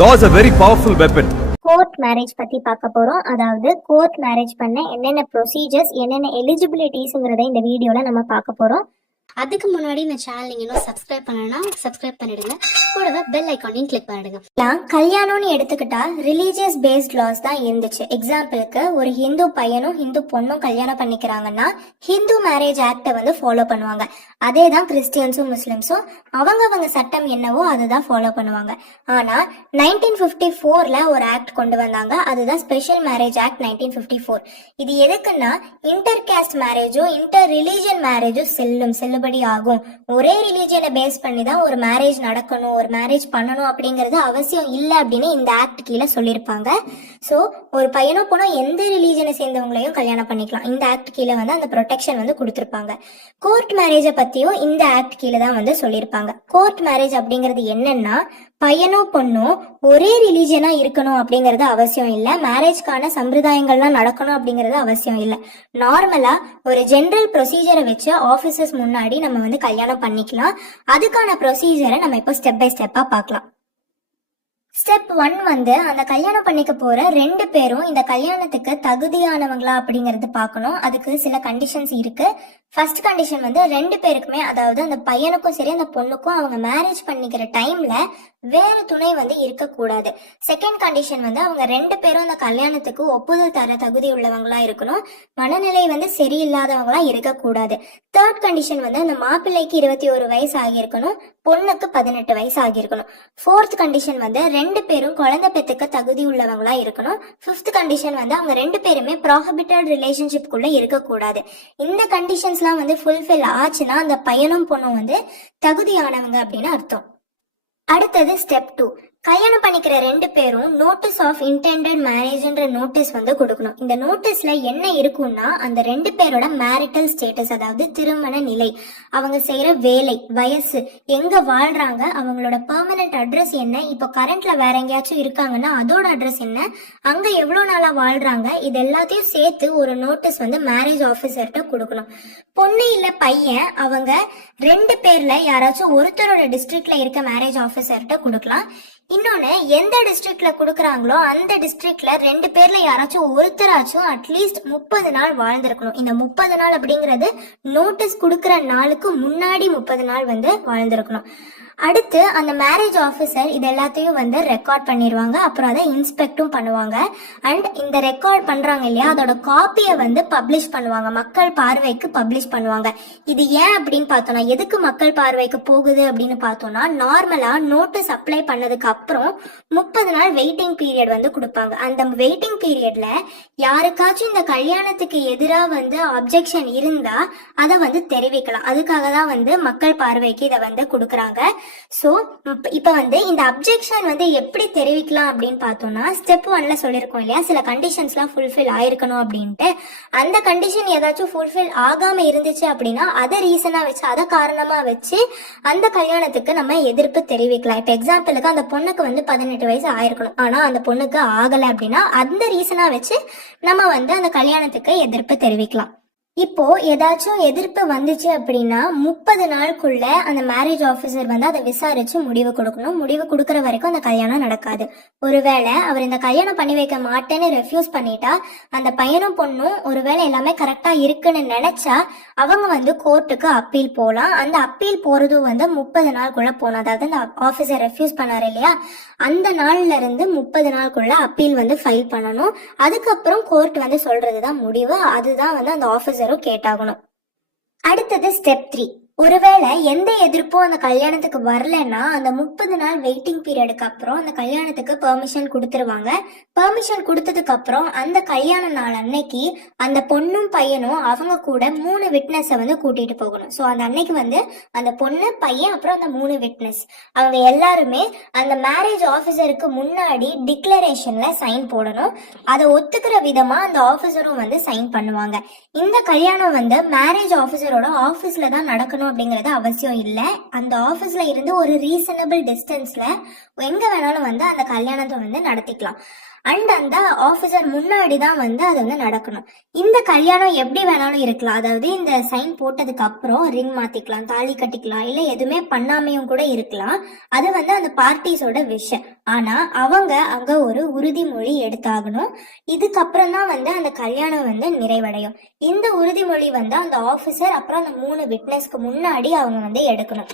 Law is a very powerful weapon. Court marriage பத்தி பார்க்க போறோம். அதாவது கோர்ட் மேரேஜ் பண்ண என்னென்ன ப்ரொசீஜர்ஸ் என்னென்ன எலிஜிபிலிட்டிஸ்ங்கிறத இந்த வீடியோல நம்ம பார்க்க போறோம். அதுக்கு முன்னாடி இந்த சேனல் நீங்கள் இன்னும் சப்ஸ்கிரைப் பண்ணலன்னா சப்ஸ்கிரைப் பண்ணிடுங்க. கூடவே பெல் ஐக்கானையும் கிளிக் பண்ணிடுங்க. எல்லாம் கல்யாணம்னு எடுத்துக்கிட்டா ரிலீஜியஸ் பேஸ்ட் லாஸ் தான் இருந்துச்சு. எக்ஸாம்பிளுக்கு ஒரு ஹிந்து பையனும் ஹிந்து பொண்ணும் கல்யாணம் பண்ணிக்கிறாங்கன்னா ஹிந்து மேரேஜ் ஆக்டை வந்து ஃபாலோ பண்ணுவாங்க. அதே தான் கிறிஸ்டியன்ஸும் முஸ்லிம்ஸும் அவங்க அவங்க சட்டம் என்னவோ அதுதான் ஃபாலோ பண்ணுவாங்க. ஆனா நைன்டீன் ஃபிஃப்டி ஃபோர்ல ஒரு ஆக்ட் கொண்டு வந்தாங்க. அதுதான் special marriage act nineteen fifty four இது எதுக்குன்னா இன்டர் கேஸ்ட் மேரேஜும் இன்டர் ரிலீஜன் மேரேஜும் செல்லும் செல்லுபடி ஆகும். ஒரே ரிலீஜியனை பேஸ் பண்ணி தான் ஒரு மேரேஜ் நடக்கணும் ஒரு மேரேஜ் பண்ணணும் அப்படிங்கிறது அவசியம் இல்லை அப்படின்னு இந்த ஆக்ட் கீழே சொல்லியிருப்பாங்க. ஸோ ஒரு பையனோ பொண்ணோ எந்த ரிலீஜனை சேர்ந்தவங்களையும் கல்யாணம் பண்ணிக்கலாம். இந்த ஆக்ட் கீழே வந்து அந்த ப்ரொடெக்ஷன் வந்து கொடுத்துருப்பாங்க. கோர்ட் மேரேஜை பத்தியும் இந்த ஆக்ட் கீழே தான் வந்து சொல்லியிருப்பாங்க. கோர்ட் மேரேஜ் அப்படிங்கிறது என்னன்னா பையனோ பொண்ணோ ஒரே ரிலீஜனா இருக்கணும் அப்படிங்கிறது அவசியம் இல்லை. மேரேஜ்க்கான சம்பிரதாயங்கள்லாம் நடக்கணும் அப்படிங்கிறது அவசியம் இல்லை. நார்மலா ஒரு ஜென்ரல் ப்ரொசீஜரை வச்சு ஆஃபீஸஸ் முன்னாடி நம்ம வந்து கல்யாணம் பண்ணிக்கலாம். அதுக்கான ப்ரொசீஜரை நம்ம இப்போ ஸ்டெப் பை ஸ்டெப்பா பார்க்கலாம். ஸ்டெப் ஒன் வந்து அந்த கல்யாணம் பண்ணிக்க போற ரெண்டு பேரும் இந்த கல்யாணத்துக்கு தகுதியானவங்களா அப்படிங்கறது பார்க்கணும். அதுக்கு சில கண்டிஷன்ஸ் இருக்கு. ஃபர்ஸ்ட் கண்டிஷன் வந்து ரெண்டு பேருக்குமே அதாவது அந்த பையனுக்கும் சரி அந்த பொண்ணுக்கும் அவங்க மேரேஜ் பண்ணிக்கிற டைம்ல வேற துணை வந்து இருக்கக்கூடாது. செகண்ட் கண்டிஷன் வந்து அவங்க ரெண்டு பேரும் அந்த கல்யாணத்துக்கு ஒப்புதல் தர தகுதி உள்ளவங்களா இருக்கணும். மனநிலை வந்து சரியில்லாதவங்களா இருக்கக்கூடாது. தேர்ட் கண்டிஷன் வந்து அந்த மாப்பிள்ளைக்கு இருபத்தி ஒரு வயசு ஆகியிருக்கணும். பொண்ணுக்கு பதினெட்டு வயசு ஆகியிருக்கணும். ஃபோர்த் கண்டிஷன் வந்து ரெண்டு பேரும் குழந்தை பெத்துக்க தகுதி உள்ளவங்களா இருக்கணும். ஃபிஃப்த் கண்டிஷன் வந்து அவங்க ரெண்டு பேருமே ப்ராஹிபிட்டட் ரிலேஷன்ஷிப்குள்ள இருக்கக்கூடாது. இந்த கண்டிஷன்ஸ்லாம் வந்து ஃபுல்ஃபில் ஆச்சுன்னா அந்த பையனும் பொண்ணும் வந்து தகுதியானவங்க அப்படின்னு அர்த்தம். அடுத்தது ஸ்டெப் டூ கல்யாணம் பண்ணிக்கிற ரெண்டு பேரும் நோட்டீஸ் ஆஃப் இன்டெண்டட் மேரேஜ்ன்ற நோட்டீஸ் வந்து கொடுக்கணும். இந்த நோட்டீஸ்ல என்ன இருக்கும்னா அந்த ரெண்டு பேரோட மேரிட்டல் ஸ்டேட்டஸ் அதாவது திருமண நிலை அவங்க செய்யற வேலை வயசு எங்க வாழ்றாங்க அவங்களோட பெர்மனன்ட் அட்ரஸ் என்ன இப்போ கரண்ட்ல வேற எங்கேயாச்சும் இருக்காங்கன்னா அதோட அட்ரஸ் என்ன அங்க எவ்வளவு நாளா வாழ்றாங்க இது எல்லாத்தையும் சேர்த்து ஒரு நோட்டீஸ் வந்து மேரேஜ் ஆஃபீஸர்கிட்ட கொடுக்கணும். பொண்ணு இல்ல பையன் அவங்க ரெண்டு பேர்ல யாராச்சும் ஒருத்தரோட டிஸ்ட்ரிக்ட்ல இருக்க மேரேஜ் ஆஃபீஸர்கிட்ட கொடுக்கலாம். இன்னொன்னு எந்த டிஸ்ட்ரிக்ட்ல கொடுக்குறாங்களோ அந்த டிஸ்ட்ரிக்ட்ல ரெண்டு பேர்ல யாராச்சும் ஒருத்தராச்சும் அட்லீஸ்ட் முப்பது நாள் வாழ்ந்திருக்கணும். இந்த முப்பது நாள் அப்படிங்கிறது நோட்டீஸ் கொடுக்குற நாளுக்கு முன்னாடி முப்பது நாள் வந்து வாழ்ந்திருக்கணும். அடுத்து அந்த மேரேஜ் ஆஃபீஸர் இது எல்லாத்தையும் வந்து ரெக்கார்ட் பண்ணிடுவாங்க அப்புறம் அதை இன்ஸ்பெக்டும் பண்ணுவாங்க. அண்ட் இந்த ரெக்கார்ட் பண்ணுறாங்க இல்லையா அதோட காப்பியை வந்து பப்ளிஷ் பண்ணுவாங்க. மக்கள் பார்வைக்கு பப்ளிஷ் பண்ணுவாங்க. இது ஏன் அப்படின்னு பார்த்தோம்னா எதுக்கு மக்கள் பார்வைக்கு போகுது அப்படின்னு பார்த்தோம்னா நார்மலாக நோட்டீஸ் அப்ளை பண்ணதுக்கு அப்புறம் முப்பது நாள் வெயிட்டிங் பீரியட் வந்து கொடுப்பாங்க. அந்த வெயிட்டிங் பீரியட்ல யாருக்காச்சும் இந்த கல்யாணத்துக்கு எதிராக வந்து அப்ஜெக்ஷன் இருந்தா அதை வந்து தெரிவிக்கலாம். அதுக்காக தான் வந்து மக்கள் பார்வைக்கு இதை வந்து கொடுக்குறாங்க. ஸோ இப்போ வந்து இந்த அப்ஜெக்ஷன் வந்து எப்படி தெரிவிக்கலாம் அப்படின்னு பார்த்தோம்னா ஸ்டெப் ஒன்ல சொல்லியிருக்கோம் இல்லையா? சில கண்டிஷன்ஸ்லாம் ஃபுல்ஃபில் ஆயிருக்கணும் அப்படின்ட்டு. அந்த கண்டிஷன் ஏதாச்சும் ஃபுல்ஃபில் ஆகாம இருந்துச்சு அப்படின்னா அதை ரீசனா வச்சு அதை காரணமா வச்சு அந்த கல்யாணத்துக்கு நம்ம எதிர்ப்பு தெரிவிக்கலாம். இப்போ எக்ஸாம்பிளுக்கு அந்த பொண்ணுக்கு வந்து பதினெட்டு வயசு ஆயிருக்கணும். ஆனா அந்த பொண்ணுக்கு ஆகலை அப்படின்னா அந்த ரீசனா வச்சு நம்ம வந்து அந்த கல்யாணத்துக்கு எதிர்ப்பு தெரிவிக்கலாம். இப்போ ஏதாச்சும் எதிர்ப்பு வந்துச்சு அப்படின்னா முப்பது நாளுக்குள்ள அந்த மேரேஜ் ஆஃபீஸர் வந்து அதை விசாரிச்சு முடிவு கொடுக்கணும். முடிவு கொடுக்கற வரைக்கும் அந்த கல்யாணம் நடக்காது. ஒருவேளை அவர் இந்த கல்யாணம் பண்ணி வைக்க மாட்டேன்னு ரெஃப்யூஸ் பண்ணிட்டா அந்த பையனும் பொண்ணும் ஒருவேளை எல்லாமே கரெக்டா இருக்குன்னு நினைச்சா அவங்க வந்து கோர்ட்டுக்கு அப்பீல் போகலாம் அந்த அப்பீல் போறதும் வந்து முப்பது நாளுக்குள்ள போகணும் அதாவது அந்த ஆஃபீஸர் ரெஃப்யூஸ் பண்ணாரு இல்லையா? அந்த நாள்ல இருந்து முப்பது நாளுக்குள்ள அப்பீல் வந்து ஃபைல் பண்ணணும். அதுக்கப்புறம் கோர்ட் வந்து சொல்றதுதான் முடிவு. அதுதான் வந்து அந்த ஆன்சரும் கேட்டாகணும். அடுத்தது ஸ்டெப் த்ரீ ஒருவேளை எந்த எதிர்ப்பும் அந்த கல்யாணத்துக்கு வரலன்னா அந்த முப்பது நாள் வெயிட்டிங் பீரியடுக்கு அப்புறம் அந்த கல்யாணத்துக்கு பெர்மிஷன் கொடுத்துருவாங்க. பெர்மிஷன் கொடுத்ததுக்கு அப்புறம் அந்த கல்யாண நாள் அன்னைக்கு அந்த பொண்ணும் பையனும் அவங்க கூட மூணு விட்னஸை வந்து கூட்டிட்டு போகணும். ஸோ அந்த அன்னைக்கு வந்து அந்த பொண்ணு பையன் அப்புறம் அந்த மூணு விட்னஸ் அவங்க எல்லாருமே அந்த மேரேஜ் ஆஃபீஸருக்கு முன்னாடி டிக்ளரேஷன்ல சைன் போடணும். அதை ஒத்துக்கிற விதமா அந்த ஆஃபீஸரும் வந்து சைன் பண்ணுவாங்க. இந்த கல்யாணம் வந்து மேரேஜ் ஆஃபீஸரோட ஆஃபீஸ்ல தான் நடக்கணும். அப்படிங்கிறது அவசியம் இல்லை. அந்த ஆஃபீஸில் இருந்து ஒரு ரீசனபிள் டிஸ்டன்ஸ்ல எங்க வேணாலும் வந்து அந்த கல்யாணத்தை வந்து நடத்திக்கலாம். அண்ட் அந்த ஆஃபீஸர் முன்னாடி தான் வந்து அது வந்து நடக்கணும். இந்த கல்யாணம் எப்படி வேணாலும் இருக்கலாம். அதாவது இந்த சைன் போட்டதுக்கு அப்புறம் ரிங் மாத்திக்கலாம் தாலி கட்டிக்கலாம் இல்லை எதுவுமே பண்ணாமையும் கூட இருக்கலாம். அது வந்து அந்த பார்ட்டிஸோட விஷயம். ஆனா அவங்க அங்க ஒரு உறுதிமொழி எடுத்தாகணும். இதுக்கப்புறம் தான் வந்து அந்த கல்யாணம் வந்து நிறைவடையும். இந்த உறுதிமொழி வந்து அந்த ஆஃபீஸர் அப்புறம் அந்த மூணு விட்னஸ்க்கு முன்னாடி அவங்க வந்து எடுக்கணும்.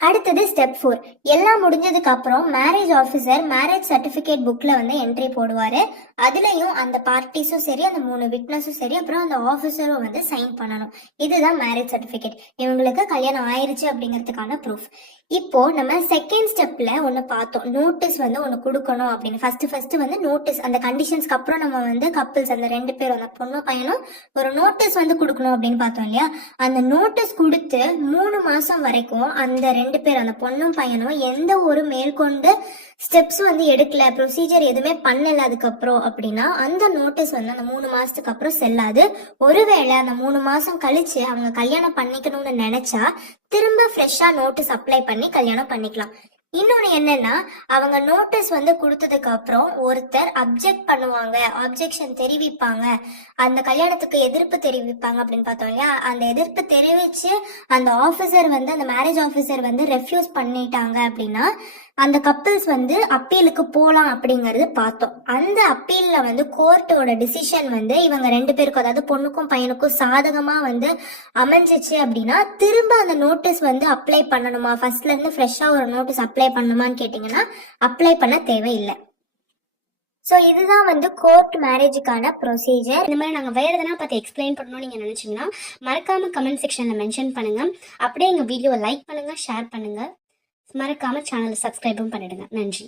அடுத்தது ஸ்டெப் ஃபோர் எல்லாம் முடிஞ்சதுக்கு அப்புறம் மேரேஜ் ஆஃபீஸர் மேரேஜ் சர்டிஃபிகேட் புக்கில் வந்து என்ட்ரி போடுவார். அதுலேயும் அந்த பார்ட்டிஸும் சரி அந்த மூணு விட்னஸும் சரி அப்புறம் அந்த ஆஃபீஸரும் வந்து சைன் பண்ணணும். இதுதான் மேரேஜ் சர்டிஃபிகேட் இவங்களுக்கு கல்யாணம் ஆயிருச்சு அப்படிங்கிறதுக்கான ப்ரூஃப் இப்போ நம்ம செகண்ட் ஸ்டெப்ல ஒன்று பார்த்தோம். நோட்டீஸ் வந்து ஒன்று கொடுக்கணும் அப்படின்னு. ஃபர்ஸ்ட் ஃபர்ஸ்ட் வந்து நோட்டீஸ் அந்த கண்டிஷன்ஸ்க்கு அப்புறம் நம்ம வந்து கப்பிள்ஸ் அந்த ரெண்டு பேரும் அந்த பொண்ணு பையனும் ஒரு நோட்டீஸ் வந்து கொடுக்கணும் அப்படின்னு பார்த்தோம் இல்லையா? அந்த நோட்டீஸ் கொடுத்து மூணு மாசம் வரைக்கும் அந்த ரெண்டு பேர் அந்த பொண்ணும் பையனும் எந்த ஒரு மேற்கொண்டு ஸ்டெப்ஸ் வந்து எடுக்கல ப்ரொசீஜர் எதுவுமே பண்ணல அதுக்கப்புறம் அப்படின்னா அந்த நோட்டீஸ் வந்து அந்த மூணு மாசத்துக்கு அப்புறம் செல்லாது. ஒருவேளை அந்த மூணு மாசம் கழிச்சு அவங்க கல்யாணம் பண்ணிக்கணும்னு நினைச்சா திரும்ப ஃப்ரெஷ்ஷா நோட்டீஸ் அப்ளை பண்ணி கல்யாணம் பண்ணிக்கலாம். இன்னொன்று என்னன்னா அவங்க நோட்டீஸ் வந்து கொடுத்ததுக்கு அப்புறம் ஒருத்தர் அப்ஜெக்ட் பண்ணுவாங்க அப்ஜெக்ஷன் தெரிவிப்பாங்க. அந்த கல்யாணத்துக்கு எதிர்ப்பு தெரிவிப்பாங்க அப்படின்னு பார்த்தோம் இல்லையா? அந்த எதிர்ப்பு தெரிவிச்சு அந்த ஆஃபீஸர் வந்து அந்த மேரேஜ் ஆஃபீஸர் வந்து ரெஃப்யூஸ் பண்ணிட்டாங்க அப்படின்னா அந்த கப்பிள்ஸ் வந்து அப்பீலுக்கு போகலாம் அப்படிங்கறது பார்த்தோம். அந்த அப்பீல்ல வந்து கோர்ட்டோட டிசிஷன் வந்து இவங்க ரெண்டு பேருக்கும் அதாவது பொண்ணுக்கும் பையனுக்கும் சாதகமா வந்து அமைஞ்சிச்சு அப்படின்னா திரும்ப அந்த நோட்டீஸ் வந்து அப்ளை பண்ணணுமா? ஃபர்ஸ்ட்ல இருந்து ஃப்ரெஷ்ஷா ஒரு நோட்டீஸ் அப்ளை பண்ணணுமான்னு கேட்டிங்கன்னா அப்ளை பண்ண தேவையில்லை. ஸோ இதுதான் வந்து கோர்ட் மேரேஜுக்கான ப்ரொசீஜர் இந்த மாதிரி நாங்கள் வேறு எதனா பார்த்து எக்ஸ்பிளைன் பண்ணணும்னு நீங்கள் நினச்சிங்கன்னா மறக்காமல் கமெண்ட் செக்ஷனில் மென்ஷன் பண்ணுங்கள் அப்படியே எங்கள் வீடியோவை லைக் பண்ணுங்கள் ஷேர் பண்ணுங்கள் மறக்காமல் சேனலை சப்ஸ்கிரைபும் பண்ணிடுங்க. நன்றி.